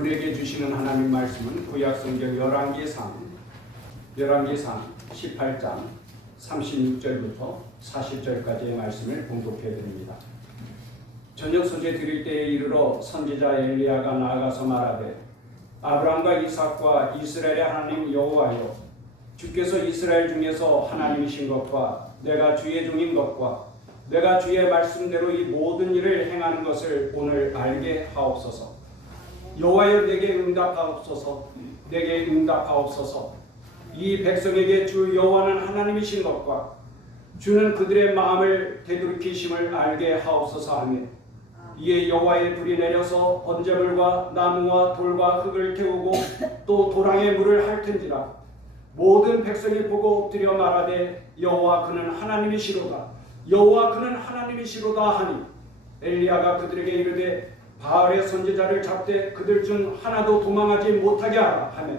우리에게 주시는 하나님 말씀은 구약성경 열왕기상 18장 36절부터 40절까지의 말씀을 봉독해 드립니다. 저녁 소재 드릴 때에 이르러 선지자 엘리야가 나아가서 말하되 아브라함과 이삭과 이스라엘의 하나님 여호와여, 주께서 이스라엘 중에서 하나님이신 것과 내가 주의 종인 것과 내가 주의 말씀대로 이 모든 일을 행하는 것을 오늘 알게 하옵소서. 여호와여, 내게 응답하옵소서. 내게 응답하옵소서. 이 백성에게 주 여호와는 하나님이신 것과 주는 그들의 마음을 되돌이키심을 알게 하옵소서 하며, 이에 여호와의 불이 내려서 번제물과 나무와 돌과 흙을 태우고 또 도랑에 물을 핥은지라. 모든 백성이 보고 엎드려 말하되 여호와 그는 하나님이시로다. 여호와 그는 하나님이시로다 하니, 엘리야가 그들에게 이르되 바알의 선지자를 잡되 그들 중 하나도 도망하지 못하게 하라 하며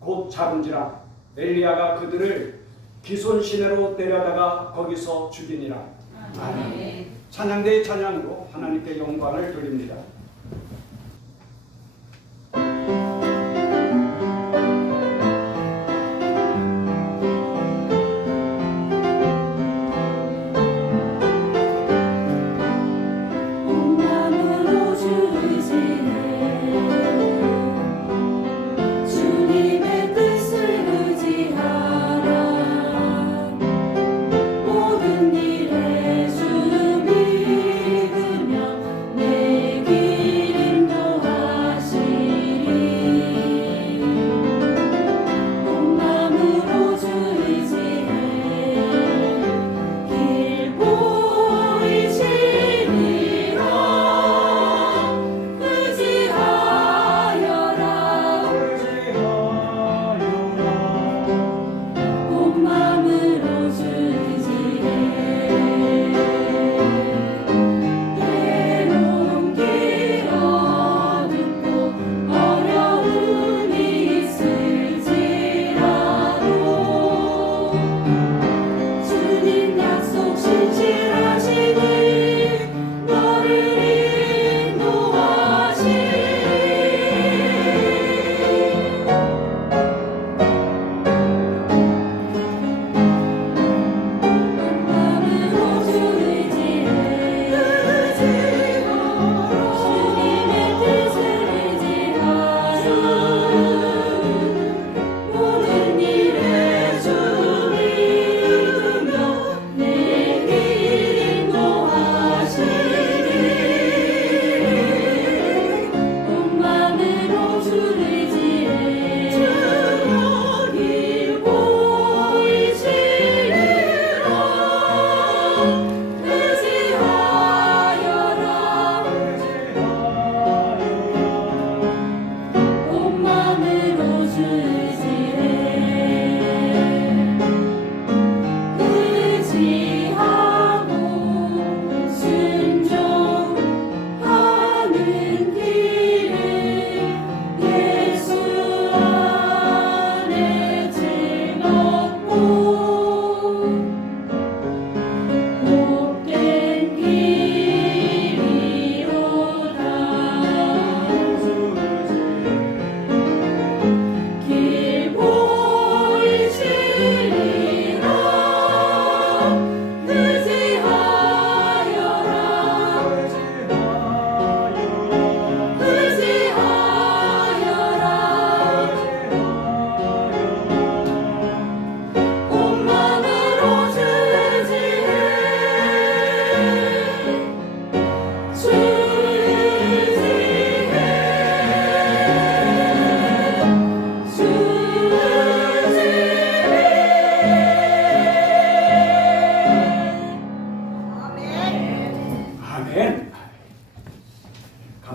곧 잡은지라. 엘리야가 그들을 기손 시내로 데려다가 거기서 죽이니라. 아멘. 찬양대의 찬양으로 하나님께 영광을 돌립니다.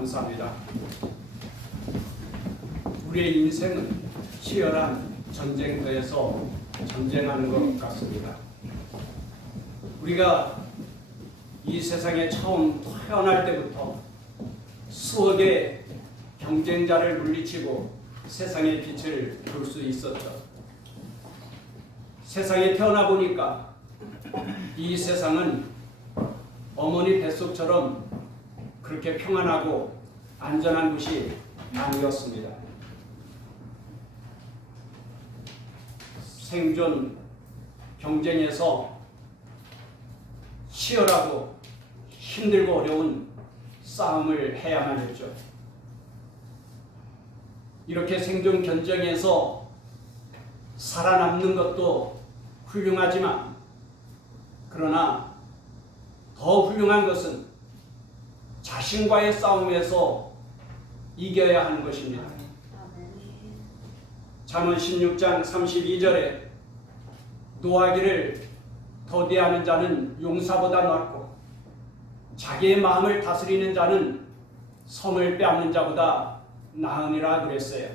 감사합니다. 우리의 인생은 치열한 전쟁터에서 전쟁하는 것 같습니다. 우리가 이 세상에 처음 태어날 때부터 수억의 경쟁자를 물리치고 세상의 빛을 볼 수 있었죠. 세상에 태어나 보니까 이 세상은 어머니 뱃속처럼 그렇게 평안하고 안전한 곳이 아니었습니다. 생존 경쟁에서 치열하고 힘들고 어려운 싸움을 해야만 했죠. 이렇게 생존 경쟁에서 살아남는 것도 훌륭하지만, 그러나 더 훌륭한 것은 자신과의 싸움에서 이겨야 하는 것입니다. 잠언 16장 32절에 노하기를 더디하는 자는 용사보다 낫고 자기의 마음을 다스리는 자는 성을 빼앗는 자보다 나으니라 그랬어요.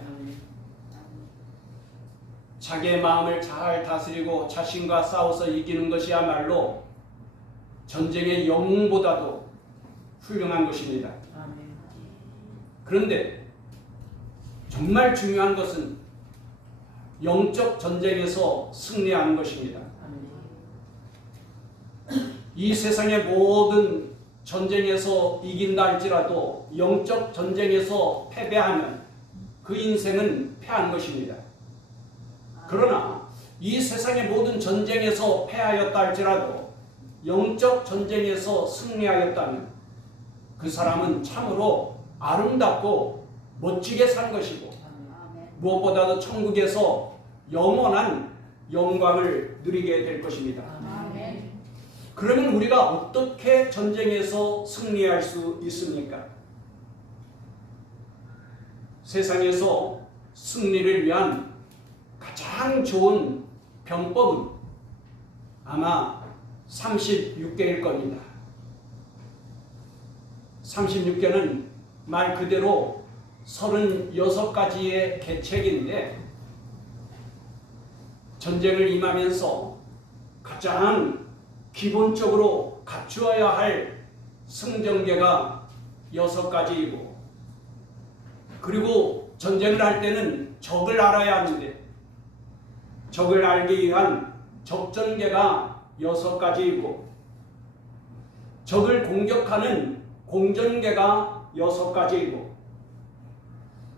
자기의 마음을 잘 다스리고 자신과 싸워서 이기는 것이야말로 전쟁의 영웅보다도 훌륭한 것입니다. 그런데 정말 중요한 것은 영적 전쟁에서 승리하는 것입니다. 이 세상의 모든 전쟁에서 이긴다 할지라도 영적 전쟁에서 패배하면 그 인생은 패한 것입니다. 그러나 이 세상의 모든 전쟁에서 패하였다 할지라도 영적 전쟁에서 승리하였다면 그 사람은 참으로 아름답고 멋지게 산 것이고 무엇보다도 천국에서 영원한 영광을 누리게 될 것입니다. 그러면 우리가 어떻게 전쟁에서 승리할 수 있습니까? 세상에서 승리를 위한 가장 좋은 병법은 아마 36개일 겁니다. 36개는 말 그대로 36가지의 계책인데, 전쟁을 임하면서 가장 기본적으로 갖추어야 할 승전계가 6가지이고, 그리고 전쟁을 할 때는 적을 알아야 하는데 적을 알기 위한 적전계가 6가지이고, 적을 공격하는 공전계가 6가지이고,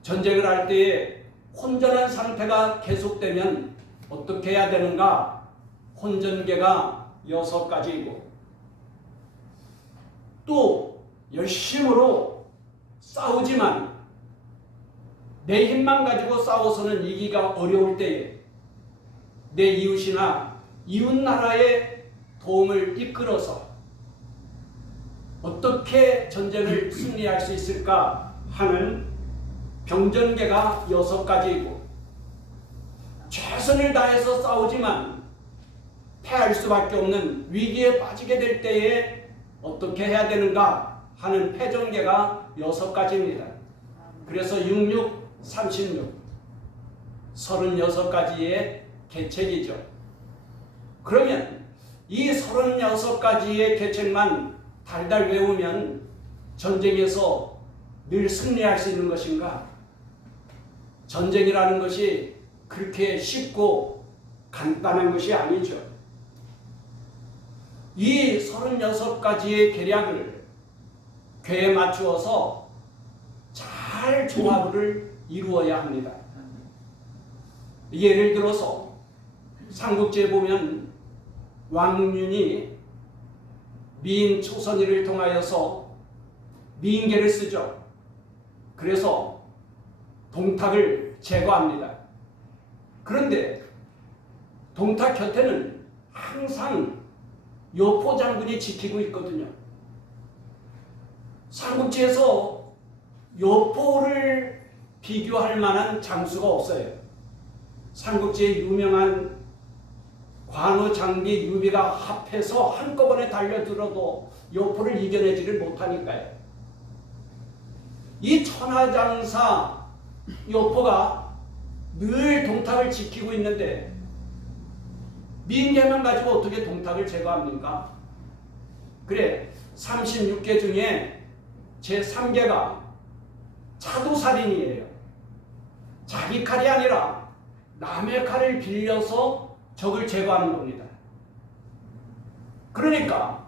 전쟁을 할 때에 혼전한 상태가 계속되면 어떻게 해야 되는가? 혼전계가 6가지이고, 또 열심으로 싸우지만 내 힘만 가지고 싸워서는 이기기가 어려울 때에 내 이웃이나 이웃나라의 도움을 이끌어서 어떻게 전쟁을 승리할 수 있을까 하는 병전계가 6가지이고, 최선을 다해서 싸우지만 패할 수밖에 없는 위기에 빠지게 될 때에 어떻게 해야 되는가 하는 패전계가 6가지입니다. 그래서 66, 36, 36가지의 계책이죠. 그러면 이 36가지의 계책만 달달 외우면 전쟁에서 늘 승리할 수 있는 것인가? 전쟁이라는 것이 그렇게 쉽고 간단한 것이 아니죠. 이 36가지의 계략을 궤에 맞추어서 잘 조합을 이루어야 합니다. 예를 들어서 삼국지에 보면 왕윤이 미인 초선이를 통하여서 미인계를 쓰죠. 그래서 동탁을 제거합니다. 그런데 동탁 곁에는 항상 요포 장군이 지키고 있거든요. 삼국지에서 요포를 비교할 만한 장수가 없어요. 삼국지의 유명한 관우, 장비, 유비가 합해서 한꺼번에 달려들어도 요포를 이겨내지를 못하니까요. 이 천하장사 요포가 늘 동탁을 지키고 있는데 민계만 가지고 어떻게 동탁을 제거합니까? 그래, 36개 중에 제3개가 차도살인이에요. 자기 칼이 아니라 남의 칼을 빌려서 적을 제거하는 겁니다. 그러니까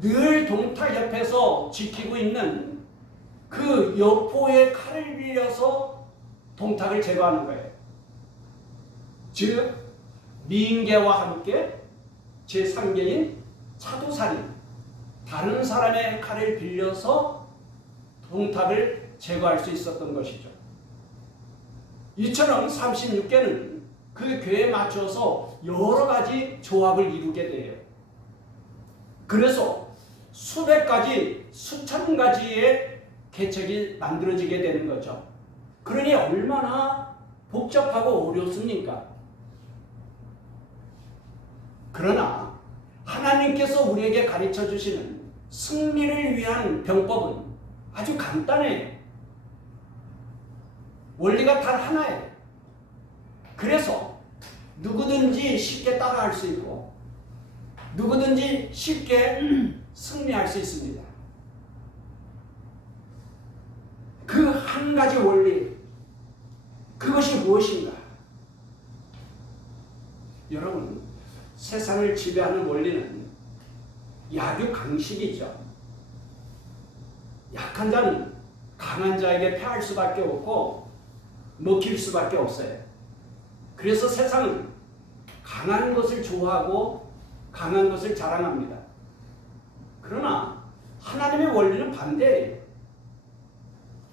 늘 동탁 옆에서 지키고 있는 그 여포의 칼을 빌려서 동탁을 제거하는 거예요. 즉 민계와 함께 제3계인 차도살인, 다른 사람의 칼을 빌려서 동탁을 제거할 수 있었던 것이죠. 이처럼 36계는 그 괴에 맞춰서 여러 가지 조합을 이루게 돼요. 그래서 수백 가지, 수천 가지의 계책이 만들어지게 되는 거죠. 그러니 얼마나 복잡하고 어렵습니까? 그러나 하나님께서 우리에게 가르쳐 주시는 승리를 위한 병법은 아주 간단해요. 원리가 단 하나예요. 그래서 누구든지 쉽게 따라할 수 있고 누구든지 쉽게 승리할 수 있습니다. 그 한 가지 원리, 그것이 무엇인가? 여러분, 세상을 지배하는 원리는 약육강식이죠. 약한 자는 강한 자에게 패할 수밖에 없고 먹힐 수밖에 없어요. 그래서 세상은 강한 것을 좋아하고 강한 것을 자랑합니다. 그러나 하나님의 원리는 반대예요.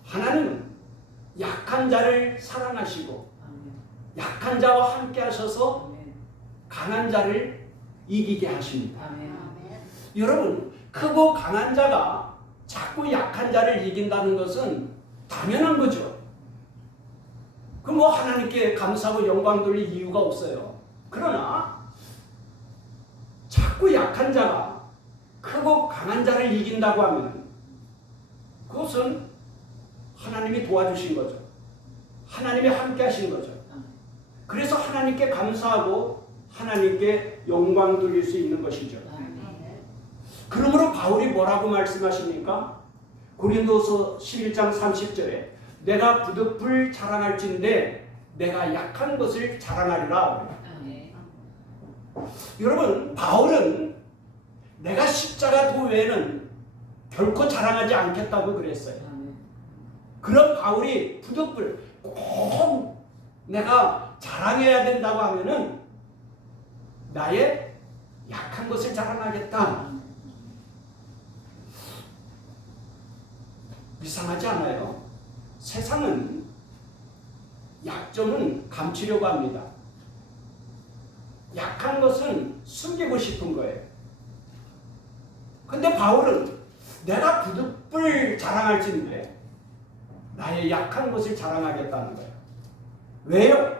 하나님은 약한 자를 사랑하시고 약한 자와 함께 하셔서 강한 자를 이기게 하십니다. 여러분, 크고 강한 자가 자꾸 약한 자를 이긴다는 것은 당연한 거죠. 그럼 뭐 하나님께 감사하고 영광 돌릴 이유가 없어요. 그러나 자꾸 약한 자가 크고 강한 자를 이긴다고 하면 그것은 하나님이 도와주신 거죠. 하나님이 함께 하신 거죠. 그래서 하나님께 감사하고 하나님께 영광 돌릴 수 있는 것이죠. 그러므로 바울이 뭐라고 말씀하십니까? 고린도서 11장 30절에 내가 부득불 자랑할진대 내가 약한 것을 자랑하리라. 여러분, 바울은 내가 십자가 도 외에는 결코 자랑하지 않겠다고 그랬어요. 그런 바울이 부득불 꼭 내가 자랑해야 된다고 하면은 나의 약한 것을 자랑하겠다. 이상하지 않아요? 세상은 약점은 감추려고 합니다. 약한 것은 숨기고 싶은 거예요. 근데 바울은 내가 부득불 자랑할진대 나의 약한 것을 자랑하겠다는 거예요. 왜요?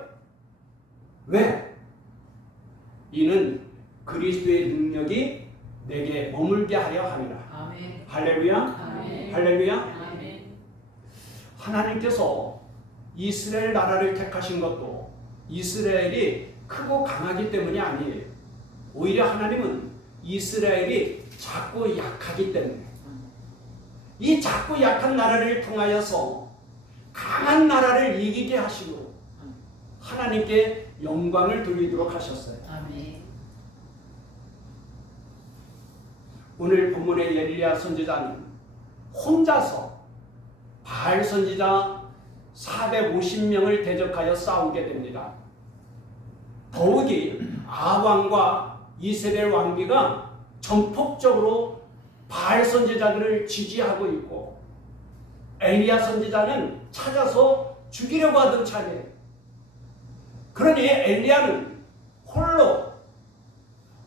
왜? 이는 그리스도의 능력이 내게 머물게 하려 함이라. 아멘. 할렐루야. 아멘. 할렐루야. 아멘. 하나님께서 이스라엘 나라를 택하신 것도 이스라엘이 크고 강하기 때문이 아니에요. 오히려 하나님은 이스라엘이 작고 약하기 때문에 이 작고 약한 나라를 통하여서 강한 나라를 이기게 하시고 하나님께 영광을 돌리도록 하셨어요. 아멘. 오늘 본문의 엘리야 선지자는 혼자서 바알 선지자 450명을 대적하여 싸우게 됩니다. 더욱이 아합왕과 이스라엘 왕비가 전폭적으로 바알 선지자들을 지지하고 있고 엘리야 선지자는 찾아서 죽이려고 하던 차례. 그러니 엘리야는 홀로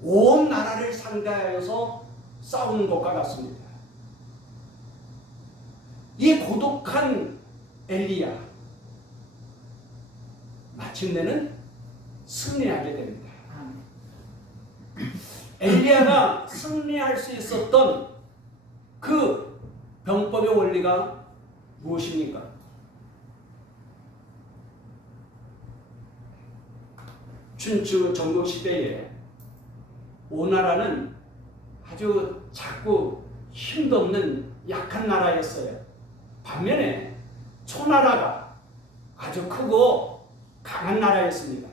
온 나라를 상대하여서 싸우는 것과 같습니다. 이 고독한 엘리야 마침내는 승리하게 됩니다. 엘리야가 승리할 수 있었던 그 병법의 원리가 무엇입니까? 춘추 전국시대에 오나라는 아주 작고 힘도 없는 약한 나라였어요. 반면에 초나라가 아주 크고 강한 나라였습니다.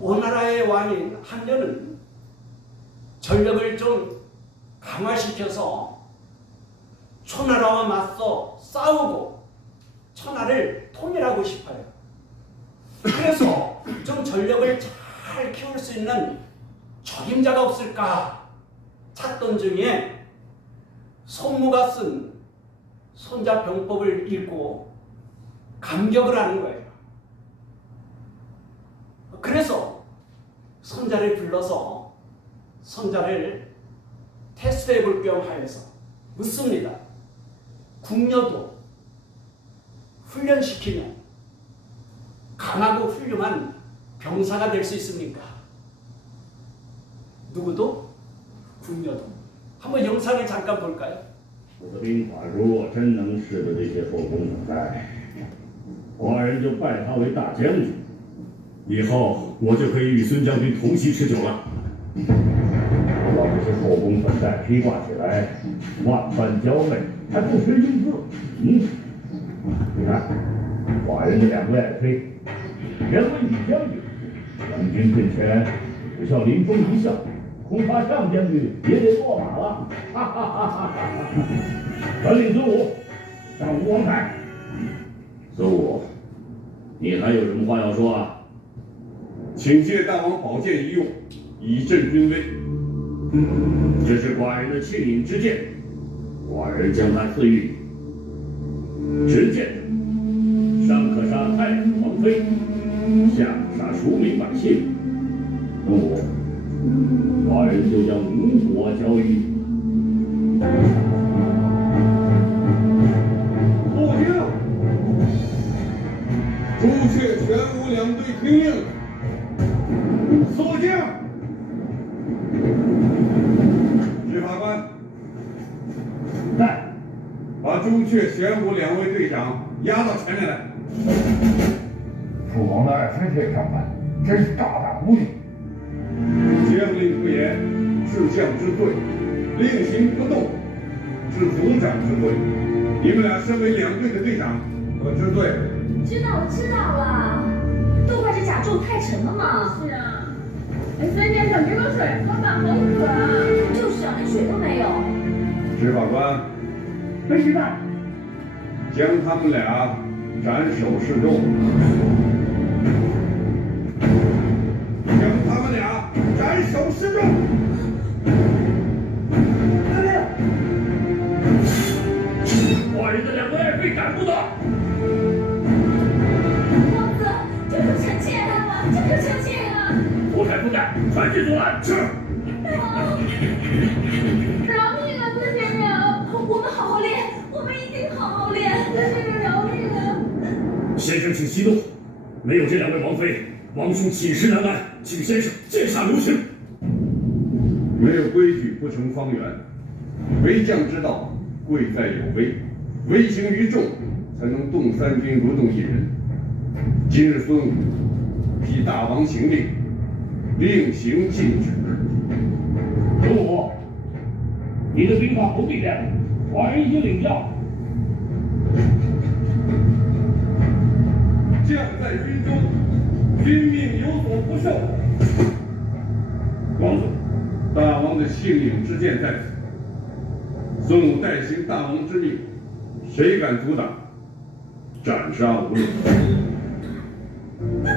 오나라의 왕인 한려는 전력을 좀 강화시켜서 초나라와 맞서 싸우고 천하를 통일하고 싶어요. 그래서 좀 전력을 잘 키울 수 있는 적임자가 없을까 찾던 중에 손무가 쓴 손자병법을 읽고 감격을 하는 거예요. 그래서 손자를 불러서 손자를 테스트해 볼 겸 하여서 묻습니다. 궁녀도 훈련시키면 강하고 훌륭한 병사가 될 수 있습니까? 누구도? 궁녀도. 한번 영상을 잠깐 볼까요? 我的兵法如果真能使得这些后宫等待，寡人就拜他为大将军，以后我就可以与孙将军同席吃酒了。把这些后宫等待披挂起来，万般娇媚，还不识英字。你看，寡人的两位爱妃，原为女将军，将军阵前只需要临风一笑，恐怕上将军也得落马了。哈哈哈哈哈！传令孙武上吴王台。孙武，你还有什么话要说啊？请借大王宝剑一用，以振军威。这是寡人的沁饮之剑，寡人将它赐予你。持剑者，上可杀太子王妃，下可杀庶民百姓。孙武，寡人就将吴国交予你。不听！朱雀、玄武两队听令，肃静！执法官，在。把朱雀、玄武两位队长押到前面来。父王的爱妃也上班，真是大胆无礼！将令不严，是将之罪；令行不动，是族长之罪。你们俩身为两队的队长，可知罪？知道了，都怪这甲胄太沉了嘛。是啊，孙先生给我水喝吧，好渴啊。就是啊，连水都没有。执法官，备在。将他们俩斩首示众。将他们俩斩首示众。寡人的两位爱妃赶不得。王子，这可臣妾啊，这可臣妾啊！不敢不敢，传去阻拦。是。饶命啊，孙先生！我们好好练，我们一定好好练。孙先生饶命啊！先生请息怒，没有这两位王妃，王兄寝食难安，请先生剑下留情。没有规矩不成方圆，为将之道，贵在有威，威行于众，才能动三军如动一人。今日孙武替大王行令，令行禁止。孙武，你的兵法不必练，寡人已经领教。将在军中，君命有所不受。王子，大王的信令之剑在此。孙武代行大王之命，谁敢阻挡，斩杀无论。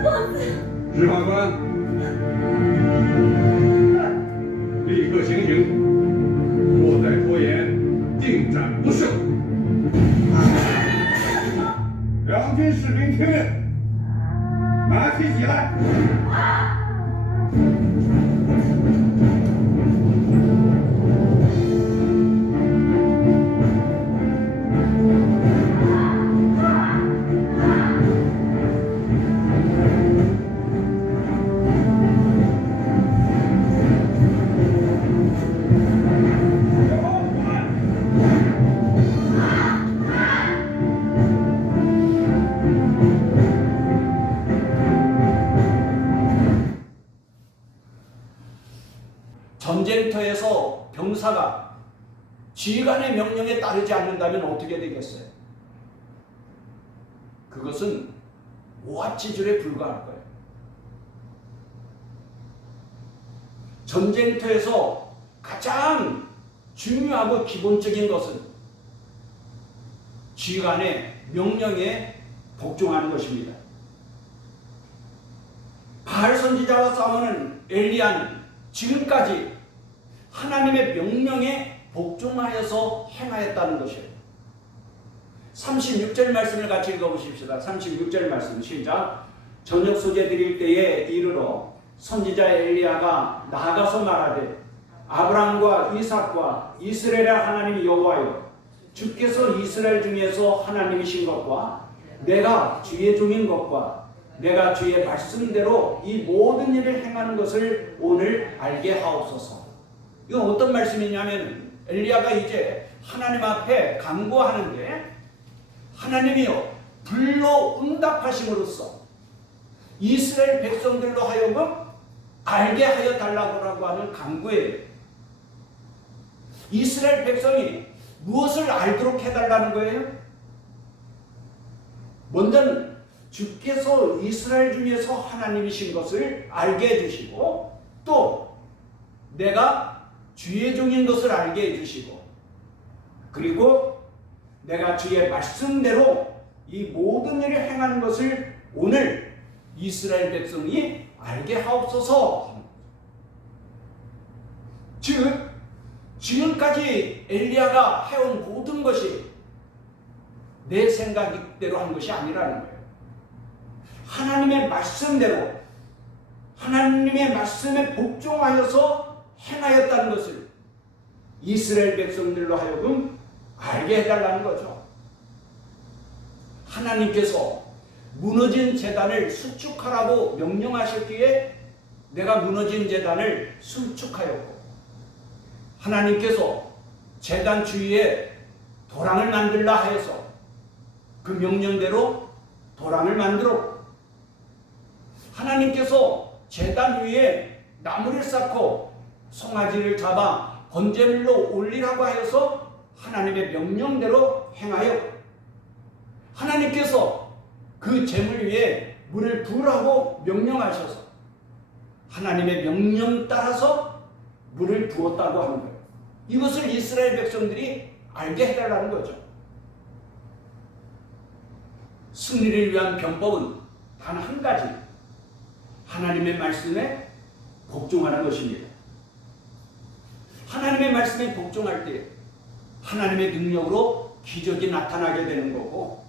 王子，执法官，立刻行刑，若再拖延，定斩不赦。两军士兵听令，拿起戟来。전쟁터에서 병사가 지휘관의 명령에 따르지 않는다면 어떻게 되겠어요? 그것은 오합지졸에 불과할 거예요. 전쟁터에서 가장 중요하고 기본적인 것은 지휘관의 명령에 복종하는 것입니다. 바알 선지자와 싸우는 엘리야는 지금까지 하나님의 명령에 복종하여서 행하였다는 것이에요. 36절 말씀을 같이 읽어보십시다. 36절 말씀 시작. 저녁 소재 드릴 때에 이르러 선지자 엘리야가 나가서 말하되 아브라함과 이삭과 이스라엘의 하나님 여호와여, 주께서 이스라엘 중에서 하나님이신 것과 내가 주의 종인 것과 내가 주의 말씀대로 이 모든 일을 행하는 것을 오늘 알게 하옵소서. 이건 어떤 말씀이냐면 엘리야가 이제 하나님 앞에 간구하는데 하나님이여 불로 응답하심으로써 이스라엘 백성들로 하여금 알게 하여 달라고 하는 간구예요. 이스라엘 백성이 무엇을 알도록 해달라는 거예요? 먼저는 주께서 이스라엘 중에서 하나님이신 것을 알게 해주시고 또 내가 주의 종인 것을 알게 해주시고 그리고 내가 주의 말씀대로 이 모든 일을 행하는 것을 오늘 이스라엘 백성이 알게 하옵소서. 즉 지금까지 엘리야가 해온 모든 것이 내 생각대로 한 것이 아니라는 거예요. 하나님의 말씀대로 하나님의 말씀에 복종하여서 행하였다는 것을 이스라엘 백성들로 하여금 알게 해달라는 거죠. 하나님께서 무너진 제단을 수축하라고 명령하셨기에 내가 무너진 제단을 수축하였고 하나님께서 제단 주위에 도랑을 만들라 하여서 그 명령대로 도랑을 만들었고 하나님께서 제단 위에 나무를 쌓고 송아지를 잡아 번제물로 올리라고 하여서 하나님의 명령대로 행하였고 하나님께서 그 제물 위에 물을 부으라고 명령하셔서 하나님의 명령 따라서 물을 부었다고 하는 거예요. 이것을 이스라엘 백성들이 알게 해달라는 거죠. 승리를 위한 병법은 단 한 가지, 하나님의 말씀에 복종하는 것입니다. 하나님의 말씀에 복종할 때 하나님의 능력으로 기적이 나타나게 되는 거고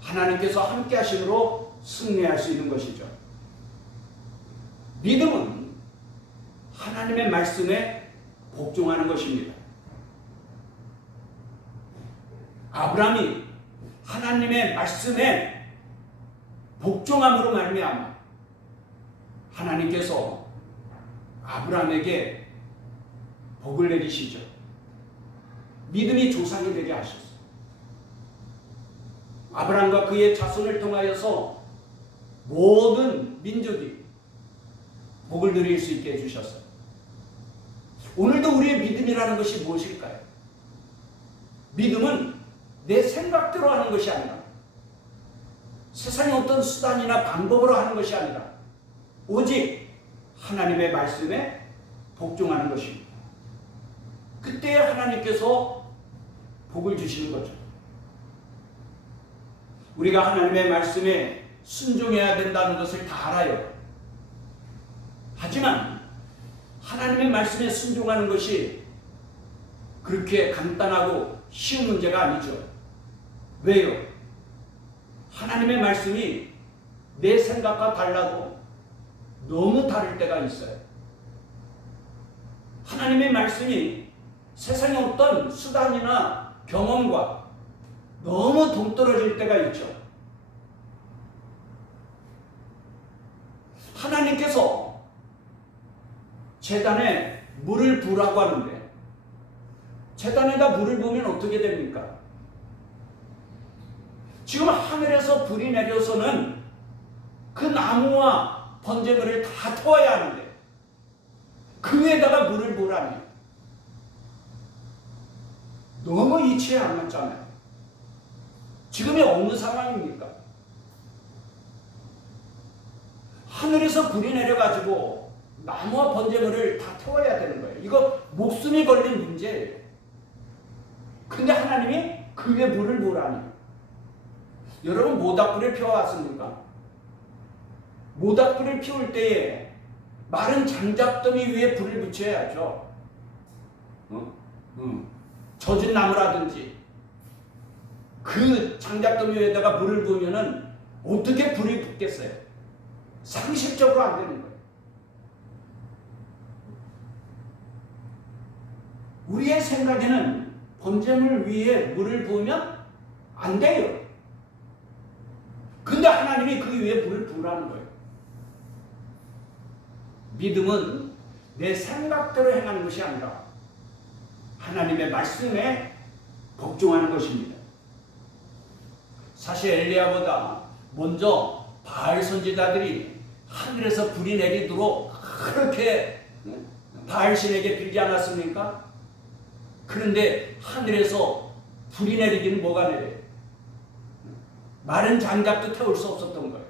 하나님께서 함께 하심으로 승리할 수 있는 것이죠. 믿음은 하나님의 말씀에 복종하는 것입니다. 아브라함이 하나님의 말씀에 복종함으로 말미암아 하나님께서 아브라함에게 복을 내리시죠. 믿음이 조상이 되게 하셨어요. 아브라함과 그의 자손을 통하여서 모든 민족이 복을 누릴 수 있게 해주셨어요. 오늘도 우리의 믿음이라는 것이 무엇일까요? 믿음은 내 생각대로 하는 것이 아니라 세상의 어떤 수단이나 방법으로 하는 것이 아니라 오직 하나님의 말씀에 복종하는 것입니다. 그때 하나님께서 복을 주시는 거죠. 우리가 하나님의 말씀에 순종해야 된다는 것을 다 알아요. 하지만 하나님의 말씀에 순종하는 것이 그렇게 간단하고 쉬운 문제가 아니죠. 왜요? 하나님의 말씀이 내 생각과 달라도 너무 다를 때가 있어요. 하나님의 말씀이 세상의 어떤 수단이나 경험과 너무 동떨어질 때가 있죠. 하나님께서 제단에 물을 부으라고 하는데 제단에다 물을 부으면 어떻게 됩니까? 지금 하늘에서 불이 내려서는 그 나무와 번제물을 다 태워야 하는데 그 위에다가 물을 부으라니 너무 이치에 안 맞잖아요. 지금이 어느 상황입니까? 하늘에서 불이 내려가지고 나무와 번제물을 다 태워야 되는 거예요. 이거 목숨이 걸린 문제예요. 근데 하나님이 그 위에 불을 부으라니. 여러분 모닥불을 피워왔습니까? 모닥불을 피울 때에 마른 장작더미 위에 불을 붙여야죠. 젖은 나무라든지 그 장작더미 위에다가 불을 부으면은 어떻게 불이 붙겠어요? 상식적으로 안 되는 거예요. 우리의 생각에는 번제물 위에 물을 부으면 안 돼요. 근데 하나님이 그 위에 불을 부으라는 거예요. 믿음은 내 생각대로 행하는 것이 아니라 하나님의 말씀에 복종하는 것입니다. 사실 엘리야보다 먼저 바알 선지자들이 하늘에서 불이 내리도록 그렇게 바알 신에게 빌지 않았습니까? 그런데 하늘에서 불이 내리기는 뭐가 내려요? 마른 장작도 태울 수 없었던 거예요.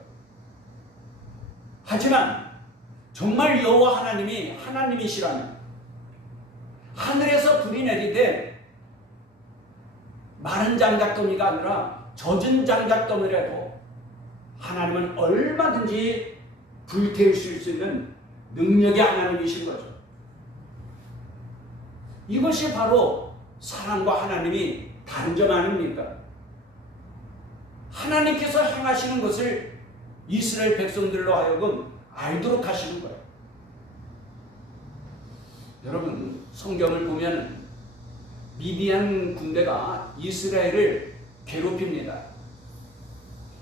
하지만 정말 여호와 하나님이 하나님이시라면 하늘에서 불이 내리되 마른 장작더미가 아니라 젖은 장작더미라도 하나님은 얼마든지 불태울 수 있는 능력의 하나님이신 거죠. 이것이 바로 사람과 하나님이 다른 점 아닙니까? 하나님께서 행하시는 것을 이스라엘 백성들로 하여금 알도록 하시는 거예요. 여러분 성경을 보면 미디안 군대가 이스라엘을 괴롭힙니다.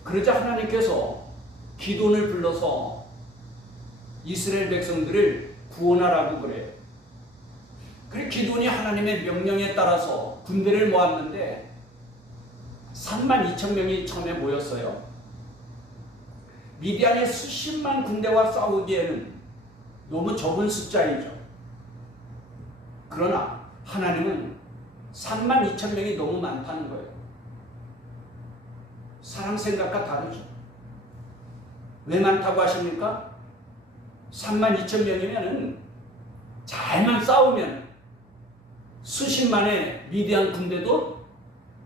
그러자 하나님께서 기돈을 불러서 이스라엘 백성들을 구원하라고 그래요. 그리고 기돈이 하나님의 명령에 따라서 군대를 모았는데 32,000명이 처음에 모였어요. 미디안의 수십만 군대와 싸우기에는 너무 적은 숫자이죠. 그러나 하나님은 32,000명이 너무 많다는 거예요. 사람 생각과 다르죠. 왜 많다고 하십니까? 32,000명이면 잘만 싸우면 수십만의 미디안 군대도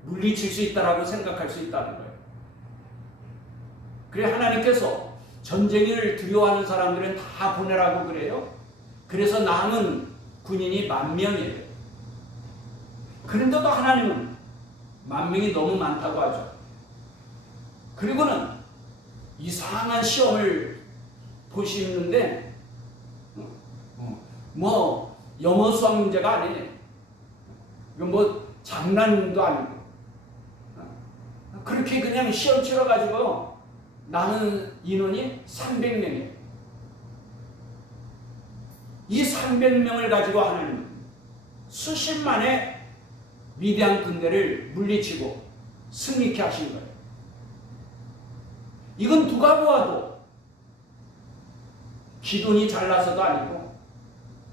물리칠 수 있다라고 생각할 수 있다는 거예요. 그래 하나님께서 전쟁을 두려워하는 사람들은 다 보내라고 그래요. 그래서 남은 군인이 10,000명이에요. 그런데도 하나님은 10,000명이 너무 많다고 하죠. 그리고는 이상한 시험을 보시는데 뭐 영어 수학 문제가 아니에요. 이건 뭐 장난도 아니고 그렇게 그냥 시험 치러가지고 나는 인원이 300명이에요. 이 300명을 가지고 하나님은 수십만의 위대한 군대를 물리치고 승리케 하신 거예요. 이건 누가 보아도 기돈이 잘나서도 아니고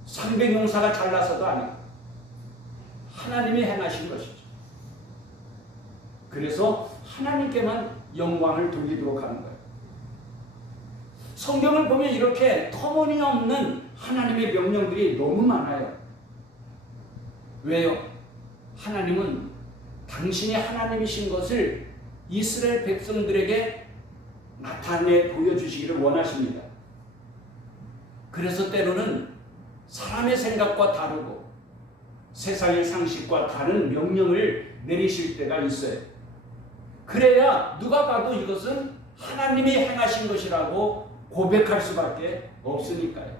300용사가 잘나서도 아니고 하나님이 행하신 것이죠. 그래서 하나님께만 영광을 돌리도록 하는 거예요. 성경을 보면 이렇게 터무니없는 하나님의 명령들이 너무 많아요. 왜요? 하나님은 당신이 하나님이신 것을 이스라엘 백성들에게 나타내 보여주시기를 원하십니다. 그래서 때로는 사람의 생각과 다르고 세상의 상식과 다른 명령을 내리실 때가 있어요. 그래야 누가 봐도 이것은 하나님이 행하신 것이라고 고백할 수밖에 없으니까요.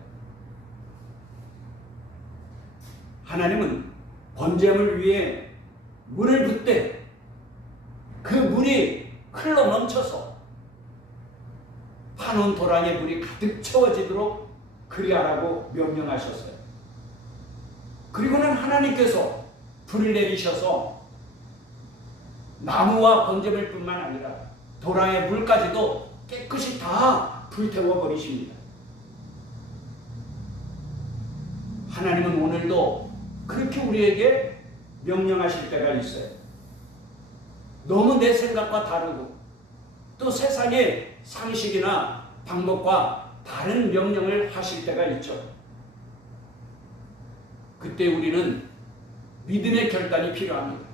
하나님은 번제물 위에 물을 붓되 그 물이 흘러 넘쳐서 파놓은 도랑에 물이 가득 채워지도록 그리하라고 명령하셨어요. 그리고는 하나님께서 불을 내리셔서 나무와 번제물뿐만 아니라 도랑의 물까지도 깨끗이 다 불태워 버리십니다. 하나님은 오늘도 그렇게 우리에게 명령하실 때가 있어요. 너무 내 생각과 다르고 또 세상의 상식이나 방법과 다른 명령을 하실 때가 있죠. 그때 우리는 믿음의 결단이 필요합니다.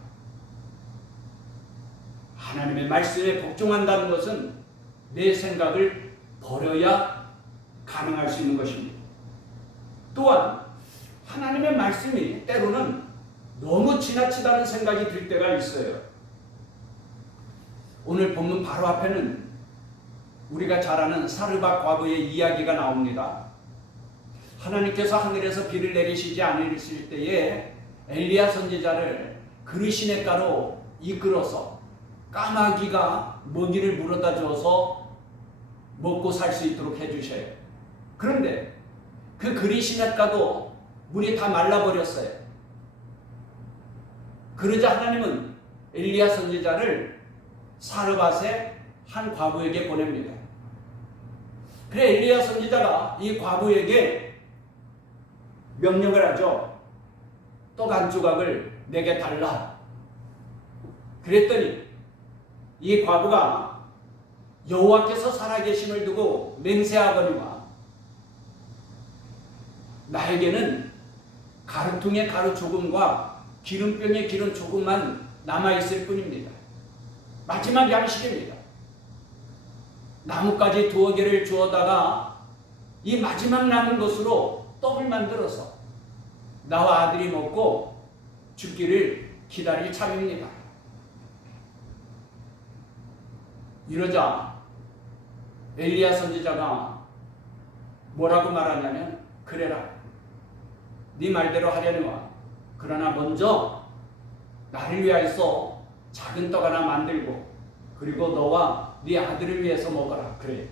하나님의 말씀에 복종한다는 것은 내 생각을 버려야 가능할 수 있는 것입니다. 또한 하나님의 말씀이 때로는 너무 지나치다는 생각이 들 때가 있어요. 오늘 본문 바로 앞에는 우리가 잘 아는 사르밧 과부의 이야기가 나옵니다. 하나님께서 하늘에서 비를 내리시지 않으실 때에 엘리야 선지자를 그릇 시냇가로 이끌어서 까마귀가 먹이를 물어다 주어서 먹고 살 수 있도록 해주셔요. 그런데 그 그릇 시냇가도 물이 다 말라버렸어요. 그러자 하나님은 엘리야 선지자를 사르밧의 한 과부에게 보냅니다. 그래 엘리야 선지자가 이 과부에게 명령을 하죠. 떡 한 조각을 내게 달라. 그랬더니 이 과부가 여호와께서 살아계심을 두고 맹세하거니와 나에게는 가루통에 가루 조금과 기름병에 기름 조금만 남아있을 뿐입니다. 마지막 양식입니다. 나뭇가지 2개를 주어다가 이 마지막 남은 것으로 떡을 만들어서 나와 아들이 먹고 죽기를 기다릴 참입니다. 이러자 엘리야 선지자가 뭐라고 말하냐면 그래라 네 말대로 하려니와 그러나 먼저 나를 위하여서 작은 떡 하나 만들고 그리고 너와 네 아들을 위해서 먹어라. 그래.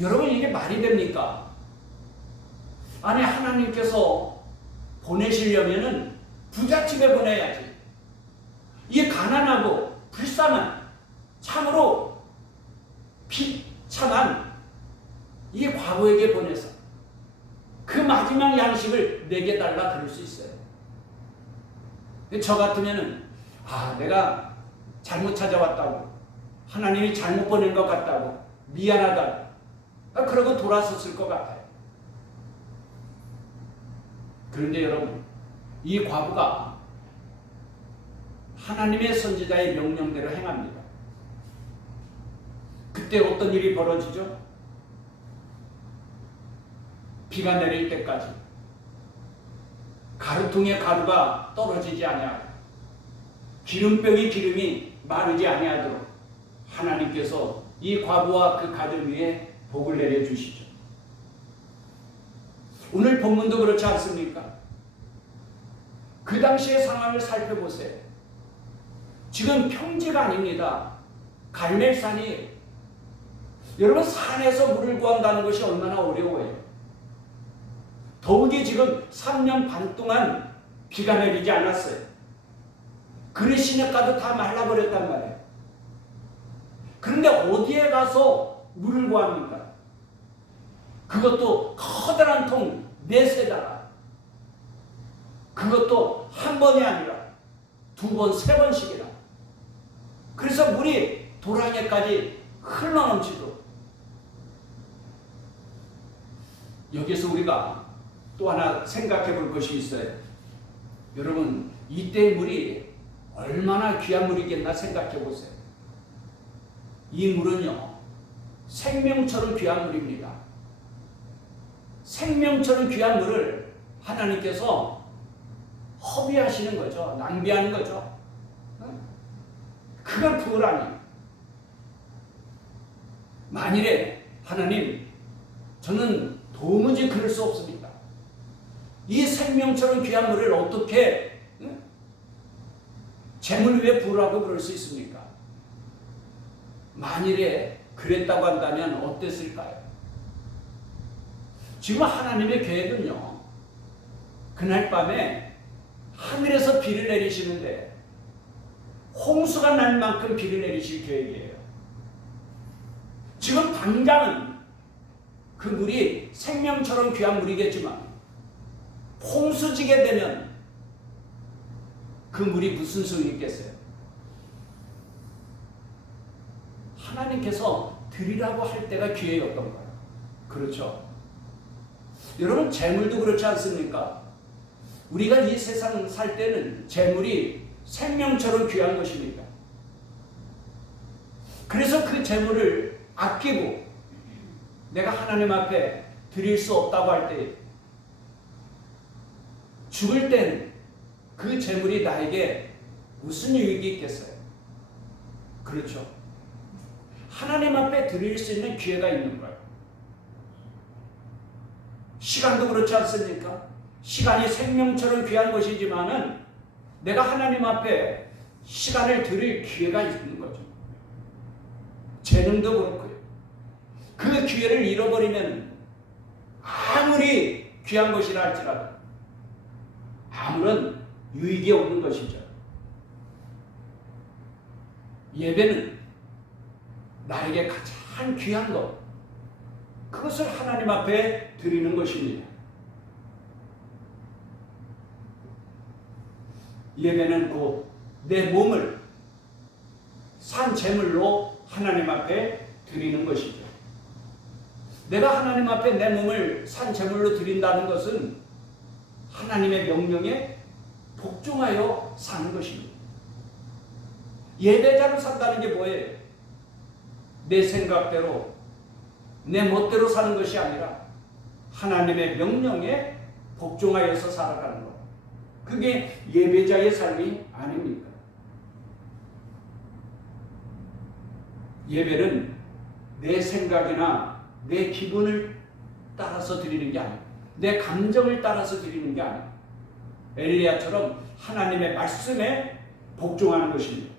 여러분 이게 말이 됩니까? 아니 하나님께서 보내시려면은 부잣집에 보내야지. 이 가난하고 불쌍한 참으로 비참한 이 과부에게 보내서 그 마지막 양식을 내게 달라 그럴 수 있어요. 저 같으면은 내가 잘못 찾아왔다고 하나님이 잘못 보낸 것 같다고 미안하다 그러고 돌아섰을 것 같아요. 그런데 여러분 이 과부가 하나님의 선지자의 명령대로 행합니다. 그때 어떤 일이 벌어지죠? 비가 내릴 때까지 가루통에 가루가 떨어지지 아니하고 기름병에 기름이 마르지 아니하도록 하나님께서 이 과부와 그 가정 위에 복을 내려주시죠. 오늘 본문도 그렇지 않습니까? 그 당시의 상황을 살펴보세요. 지금 평지가 아닙니다. 갈멜산이 여러분 산에서 물을 구한다는 것이 얼마나 어려워요. 더욱이 지금 3년 반 동안 비가 내리지 않았어요. 그릇 시냇가도 다 말라버렸단 말이에요. 그런데 어디에 가서 물을 구합니까? 그것도 커다란 통 4세다가 그것도 한 번이 아니라 2번, 3번씩이나. 그래서 물이 도랑에까지 흘러넘치도록. 여기서 우리가 또 하나 생각해 볼 것이 있어요. 여러분 이때의 물이 얼마나 귀한 물이겠나 생각해 보세요. 이 물은요 생명처럼 귀한 물입니다. 생명처럼 귀한 물을 하나님께서 허비하시는 거죠. 낭비하는 거죠. 그걸 부으라니. 만일에 하나님 저는 도무지 그럴 수 없습니다. 이 생명처럼 귀한 물을 어떻게 재물 위에 부으라고 그럴 수 있습니까? 만일에 그랬다고 한다면 어땠을까요? 지금 하나님의 계획은요 그날 밤에 하늘에서 비를 내리시는데 홍수가 날 만큼 비를 내리실 계획이에요. 지금 당장은 그 물이 생명처럼 귀한 물이겠지만 홍수지게 되면 그 물이 무슨 소용이 있겠어요? 하나님께서 드리라고 할 때가 기회였던 거예요. 그렇죠? 여러분 재물도 그렇지 않습니까? 우리가 이 세상 살 때는 재물이 생명처럼 귀한 것입니다. 그래서 그 재물을 아끼고 내가 하나님 앞에 드릴 수 없다고 할 때 죽을 땐 그 재물이 나에게 무슨 유익이 있겠어요? 그렇죠. 하나님 앞에 드릴 수 있는 기회가 있는 거예요. 시간도 그렇지 않습니까? 시간이 생명처럼 귀한 것이지만은 내가 하나님 앞에 시간을 드릴 기회가 있는 거죠. 재능도 그렇고요. 그 기회를 잃어버리면 아무리 귀한 것이라 할지라도 아무런 유익이 없는 것이죠. 예배는 나에게 가장 귀한 것, 그것을 하나님 앞에 드리는 것입니다. 예배는 곧 내 몸을 산 제물로 하나님 앞에 드리는 것이죠. 내가 하나님 앞에 내 몸을 산 제물로 드린다는 것은 하나님의 명령에 복종하여 사는 것입니다. 예배자로 산다는 게 뭐예요? 내 생각대로 내 멋대로 사는 것이 아니라 하나님의 명령에 복종하여서 살아가는 것. 그게 예배자의 삶이 아닙니까? 예배는 내 생각이나 내 기분을 따라서 드리는 게 아니에요. 내 감정을 따라서 드리는 게 아니에요. 엘리야처럼 하나님의 말씀에 복종하는 것입니다.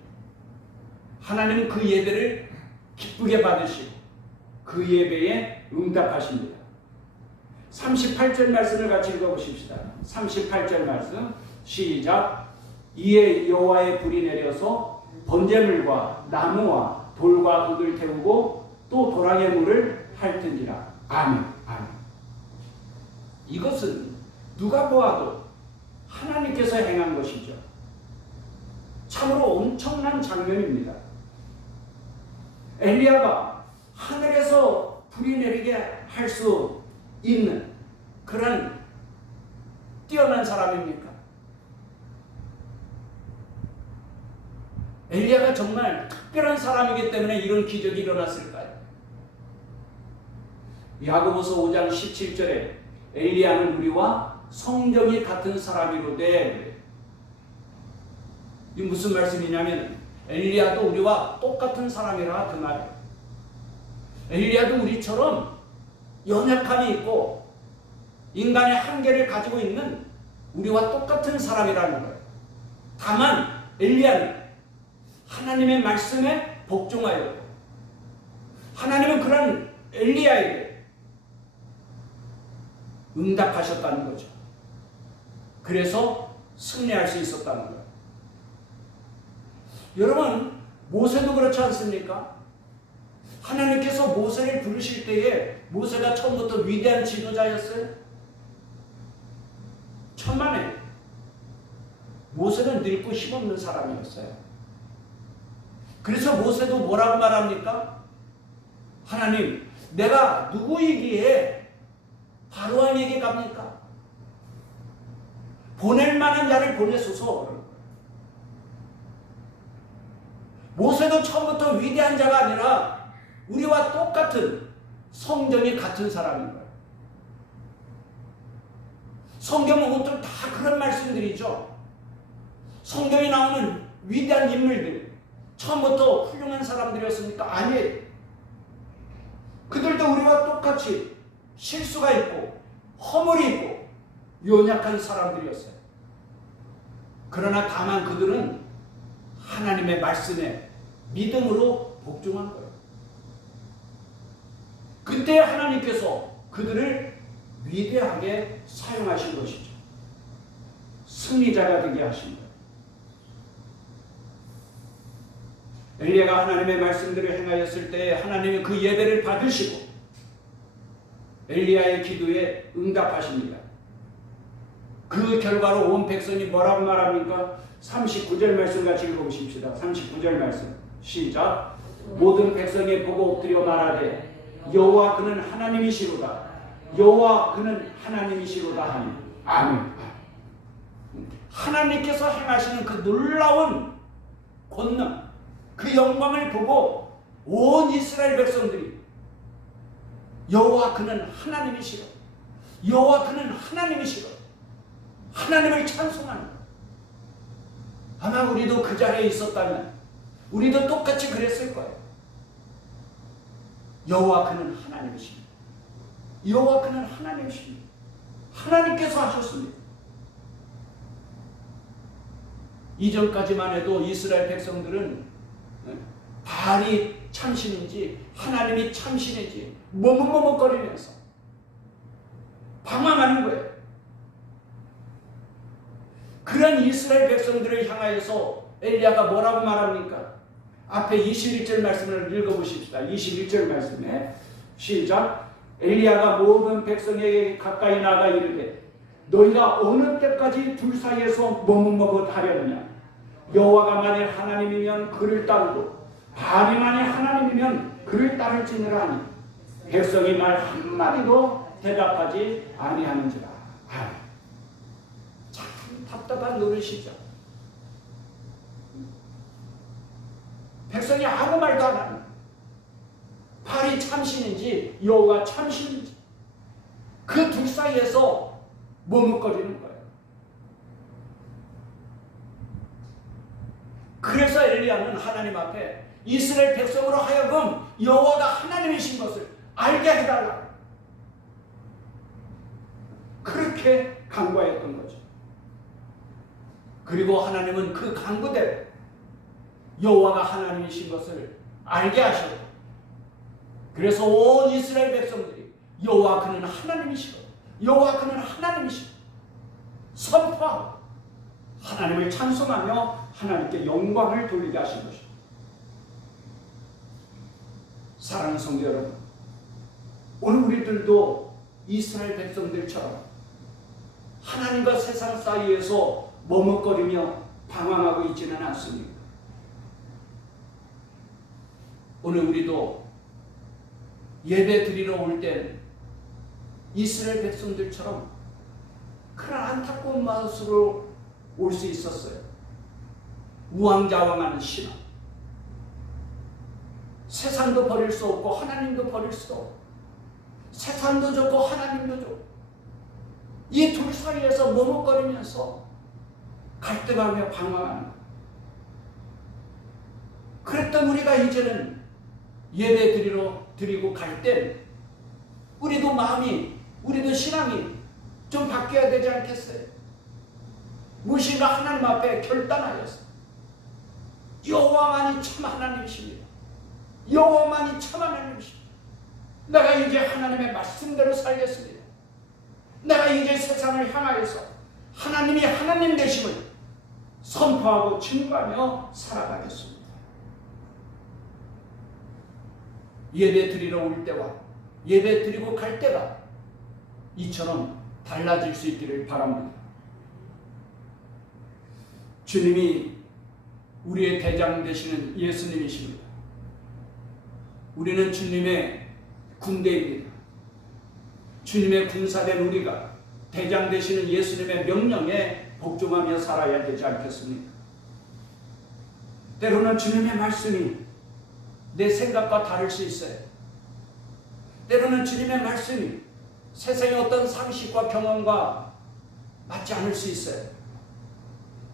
하나님은 그 예배를 기쁘게 받으시고 그 예배에 응답하십니다. 38절 말씀을 같이 읽어보십시다. 38절 말씀 시작. 이에 여호와의 불이 내려서 번제물과 나무와 돌과 흙을 태우고 또 도랑의 물을 핥은지라. 아멘. 아멘. 이것은 누가 보아도 하나님께서 행한 것이죠. 참으로 엄청난 장면입니다. 엘리야가 하늘에서 불이 내리게 할 수 있는 그런 뛰어난 사람입니까? 엘리야가 정말 특별한 사람이기 때문에 이런 기적이 일어났을까요? 야고보서 5장 17절에 엘리야는 우리와 성정이 같은 사람이로되, 이 무슨 말씀이냐면 엘리야도 우리와 똑같은 사람이라 그 말이에요. 엘리야도 우리처럼 연약함이 있고 인간의 한계를 가지고 있는 우리와 똑같은 사람이라는 거예요. 다만 엘리야는 하나님의 말씀에 복종하여 하나님은 그런 엘리야에게 응답하셨다는 거죠. 그래서 승리할 수 있었다는 거예요. 여러분, 모세도 그렇지 않습니까? 하나님께서 모세를 부르실 때에 모세가 처음부터 위대한 지도자였어요? 천만에 모세는 늙고 힘없는 사람이었어요. 그래서 모세도 뭐라고 말합니까? 하나님, 내가 누구이기에 바로왕에게 갑니까? 보낼 만한 자를 보내소서. 모세도 처음부터 위대한 자가 아니라 우리와 똑같은 성정이 같은 사람인 거예요. 성경은 온통 다 그런 말씀들이죠. 성경에 나오는 위대한 인물들 처음부터 훌륭한 사람들이었습니까? 아니에요. 그들도 우리와 똑같이 실수가 있고 허물이 있고 연약한 사람들이었어요. 그러나 다만 그들은 하나님의 말씀에 믿음으로 복종한 거예요. 그때 하나님께서 그들을 위대하게 사용하신 것이죠. 승리자가 되게 하신 거예요. 엘리야가 하나님의 말씀들을 행하였을 때 하나님이 그 예배를 받으시고 엘리야의 기도에 응답하십니다. 그 결과로 온 백성이 뭐라고 말합니까? 39절 말씀 같이 읽어보십시다. 39절 말씀 시작. 모든 백성이 보고 엎드려 말하되 여호와 그는 하나님이시로다. 여호와 그는 하나님이시로다 하니. 아멘. 하나님께서 행하시는 그 놀라운 권능, 그 영광을 보고 온 이스라엘 백성들이 여호와 그는 하나님이시라, 여호와 그는 하나님이시라, 하나님을 찬송하는 거예요. 아마 우리도 그 자리에 있었다면 우리도 똑같이 그랬을 거예요. 여호와 그는 하나님이십니다. 여호와 그는 하나님이십니다. 하나님께서 하셨습니다. 이전까지만 해도 이스라엘 백성들은 바알이 참신인지 하나님이 참신인지 머뭇머뭇거리면서 방황하는 거예요. 그런 이스라엘 백성들을 향하여서 엘리야가 뭐라고 말합니까? 앞에 21절 말씀을 읽어보십시다. 21절 말씀에 시작. 엘리야가 모든 백성에게 가까이 나가 이르되 너희가 어느 때까지 둘 사이에서 머뭇머뭇하려느냐? 여호와가 만일 하나님이면 그를 따르고 바알이 만일 하나님이면 그를 따를지니라 하니 백성이 말 한마디도 대답하지 아니하는지라. 참 답답한 노릇이죠. 백성이 아무 말도 안 하는, 바알이 참신인지 여호와 참신인지 그 둘 사이에서 머뭇거리는 거예요. 그래서 엘리야는 하나님 앞에 이스라엘 백성으로 하여금 여호와가 하나님이신 것을 알게 해달라, 그렇게 간구하였던 거죠. 그리고 하나님은 그 간구대로 여호와가 하나님이신 것을 알게 하셨고, 그래서 온 이스라엘 백성들이 여호와 그는 하나님이시고 여호와 그는 하나님이시고 선포하고 하나님을 찬송하며 하나님께 영광을 돌리게 하신 것입니다. 사랑하는 성도 여러분, 오늘 우리들도 이스라엘 백성들처럼 하나님과 세상 사이에서 머뭇거리며 방황하고 있지는 않습니까? 오늘 우리도 예배 드리러 올 땐 이스라엘 백성들처럼 그런 안타까운 마음으로 올 수 있었어요. 우왕좌왕하는 신앙, 세상도 버릴 수 없고 하나님도 버릴 수 없고, 세상도 좋고 하나님도 좋고, 이 둘 사이에서 머뭇거리면서 갈등하며 방황하는 거예요. 그랬던 우리가 이제는 예배 드리고 갈 때 우리도 마음이, 우리도 신앙이 좀 바뀌어야 되지 않겠어요? 무엇인가 하나님 앞에 결단하였어. 여호와만이 참 하나님이십니다. 여호와만이 참 하나님이십니다. 내가 이제 하나님의 말씀대로 살겠습니다. 내가 이제 세상을 향하여서 하나님이 하나님 되심을 선포하고 증거하며 살아가겠습니다. 예배 드리러 올 때와 예배 드리고 갈 때가 이처럼 달라질 수 있기를 바랍니다. 주님이 우리의 대장 되시는 예수님이십니다. 우리는 주님의 군대입니다. 주님의 군사된 우리가 대장 되시는 예수님의 명령에 복종하며 살아야 되지 않겠습니까? 때로는 주님의 말씀이 내 생각과 다를 수 있어요. 때로는 주님의 말씀이 세상의 어떤 상식과 경험과 맞지 않을 수 있어요.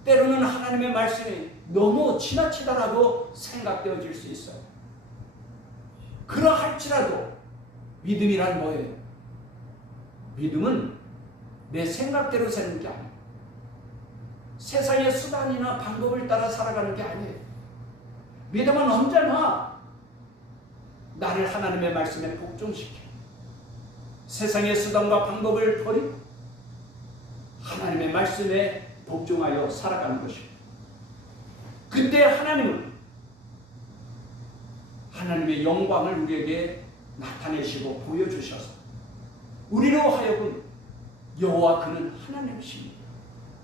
때로는 하나님의 말씀이 너무 지나치다라고 생각되어질 수 있어요. 그러할지라도 믿음이란 뭐예요? 믿음은 내 생각대로 사는 게 아니에요. 세상의 수단이나 방법을 따라 살아가는 게 아니에요. 믿음은 언제나 나를 하나님의 말씀에 복종시켜 세상의 수단과 방법을 버리고 하나님의 말씀에 복종하여 살아가는 것입니다. 그때 하나님은 하나님의 영광을 우리에게 나타내시고 보여주셔서 우리로 하여금 여호와 그는 하나님이십니다.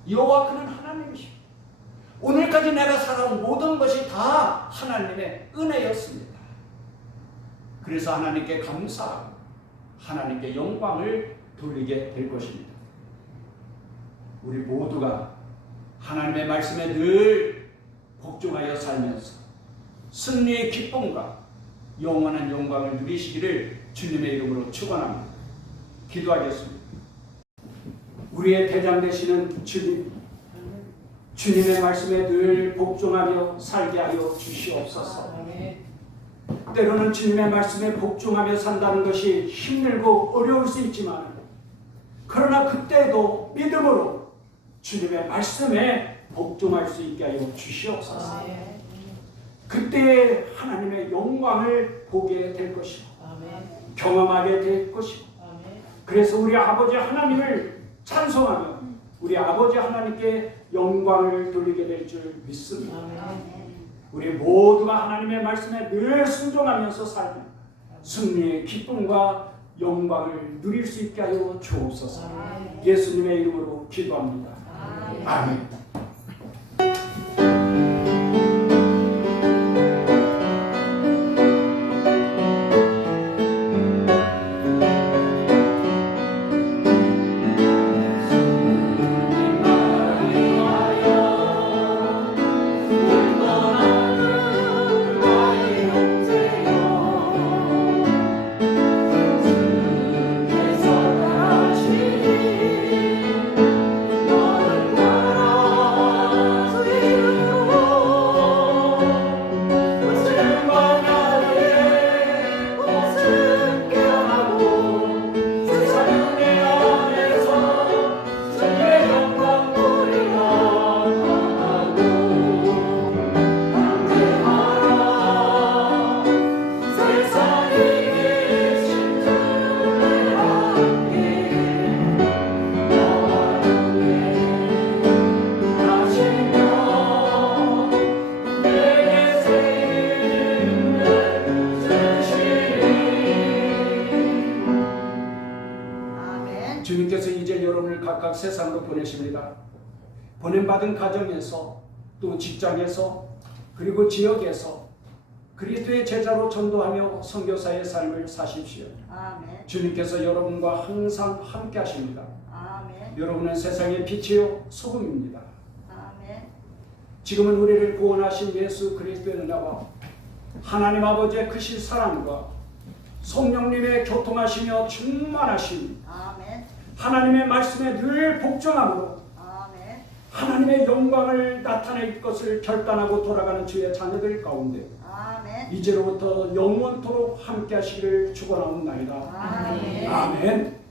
여호와 그는 하나님이십니다. 오늘까지 내가 살아온 모든 것이 다 하나님의 은혜였습니다. 그래서 하나님께 감사하고 하나님께 영광을 돌리게 될 것입니다. 우리 모두가 하나님의 말씀에 늘 복종하여 살면서 승리의 기쁨과 영원한 영광을 누리시기를 주님의 이름으로 축원합니다. 기도하겠습니다. 우리의 대장 되시는 주님, 주님의 말씀에 늘 복종하며 살게 하여 주시옵소서. 때로는 주님의 말씀에 복종하며 산다는 것이 힘들고 어려울 수 있지만, 그러나 그때도 믿음으로 주님의 말씀에 복종할 수 있게 하여 주시옵소서. 그때 하나님의 영광을 보게 될 것이고 경험하게 될 것이고, 그래서 우리 아버지 하나님을 찬송하며 우리 아버지 하나님께 영광을 돌리게 될 줄 믿습니다. 우리 모두가 하나님의 말씀에 늘 순종하면서 살며 승리의 기쁨과 영광을 누릴 수 있게 하여 주옵소서. 예수님의 이름으로 기도합니다. 아멘. 주님께서 이제 여러분을 각각 세상으로 보내십니다. 보냄받은 가정에서, 또 직장에서, 그리고 지역에서 그리스도의 제자로 전도하며 선교사의 삶을 사십시오. 아멘. 주님께서 여러분과 항상 함께 하십니다. 아멘. 여러분은 세상의 빛이요 소금입니다. 아멘. 지금은 우리를 구원하신 예수 그리스도의 은혜와 하나님 아버지의 크신 사랑과 성령님의 교통하시며 충만하심, 아멘. 하나님의 말씀에 늘 복종함으로 아멘. 하나님의 영광을 나타낼 것을 결단하고 돌아가는 주의 자녀들 가운데 아멘. 이제로부터 영원토록 함께 하시기를 축원하옵나이다. 아멘. 아멘.